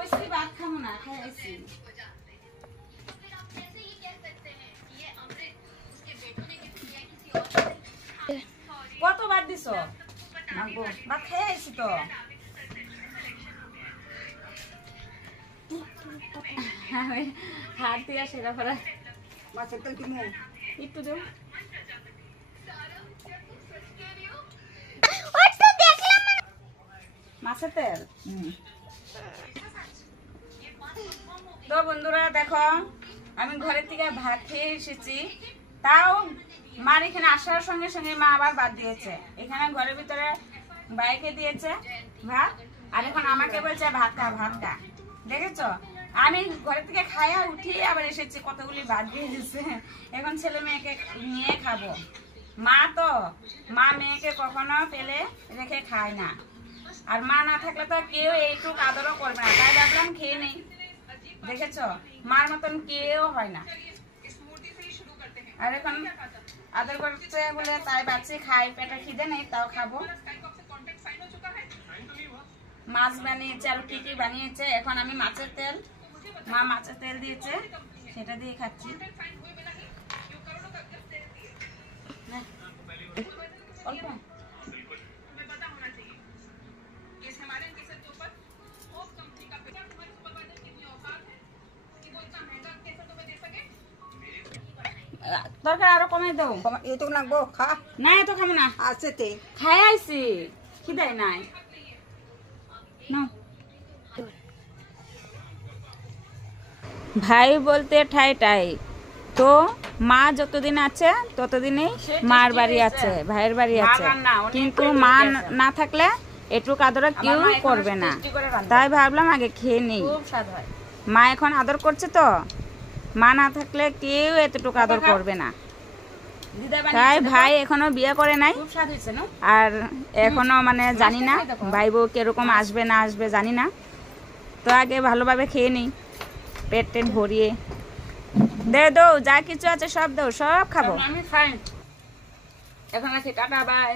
কইছি ভাত খাবো না, খাই আইছি। কতবার দিছো? ভাত খাই আইছি তো। হাত দিয়া সেরা পরে মাছের তেল কি মো একটু দেও। মাছের তেল। তো বন্ধুরা দেখো, আমি ঘরের থেকে ভাত খেয়ে এসেছি, তাও মার এখানে আসার সঙ্গে সঙ্গে মা আবার ভাত দিয়েছে। এখানে ঘরের ভিতরে ভাইকে দিয়েছে ভাত, আর এখন আমাকে বলছে ভাত খা ভাত খা। দেখেছো, আমি ঘরের থেকে খাইয়া উঠি আবার এসেছি, কতগুলি ভাত দিয়ে দিচ্ছে। এখন ছেলে মেয়েকে নিয়ে খাবো। মা মেয়েকে কখনো পেলে রেখে খায় না, আর মা না থাকলে তো কেউ এইটুক আদরও করবে না, তাই ভাবলাম খেয়ে নেই। দেখেছো, মার মতন কেউ হয় না। আর এখন আদর করছে বলে তাই বাচ্চা খাই, পেটে খিদে নেই তাও খাবো। মাছ বানিয়েছে আর কি কি বানিয়েছে। এখন আমি মাছের তেল, মা মাছের তেল দিয়েছে, সেটা দিয়ে খাচ্ছি। অল্প দরকার আরো কমাই দাও। এতো লাগবো, খা না এত খাবো না, আছে তে খাই আইছি, খিদাই নাই। ভাই বলতে ঠাই ঠাই, তো মা যতদিন আছে ততদিনই মার বাড়ি আছে, ভাইয়ের বাড়ি আছে, কিন্তু মা না থাকলে একটু আদর কেউ করবে না, তাই ভাবলাম আগে খেয়ে নেই। মা এখন আদর করছে তো, মা না থাকলে কেউ এতটুকু আদর করবে না। তাই ভাই এখনো বিয়ে করে নাই, আর এখনো মানে জানি না ভাই বউ কিরকম আসবে না আসবে জানি না। তো আগে ভালোভাবে খেয়ে নিই, পেট টেট ভরিয়ে। দে দো, যা কিছু আছে সব দাও, সব খাবো। আমি খাই এখন। আছি, টাটা বাই।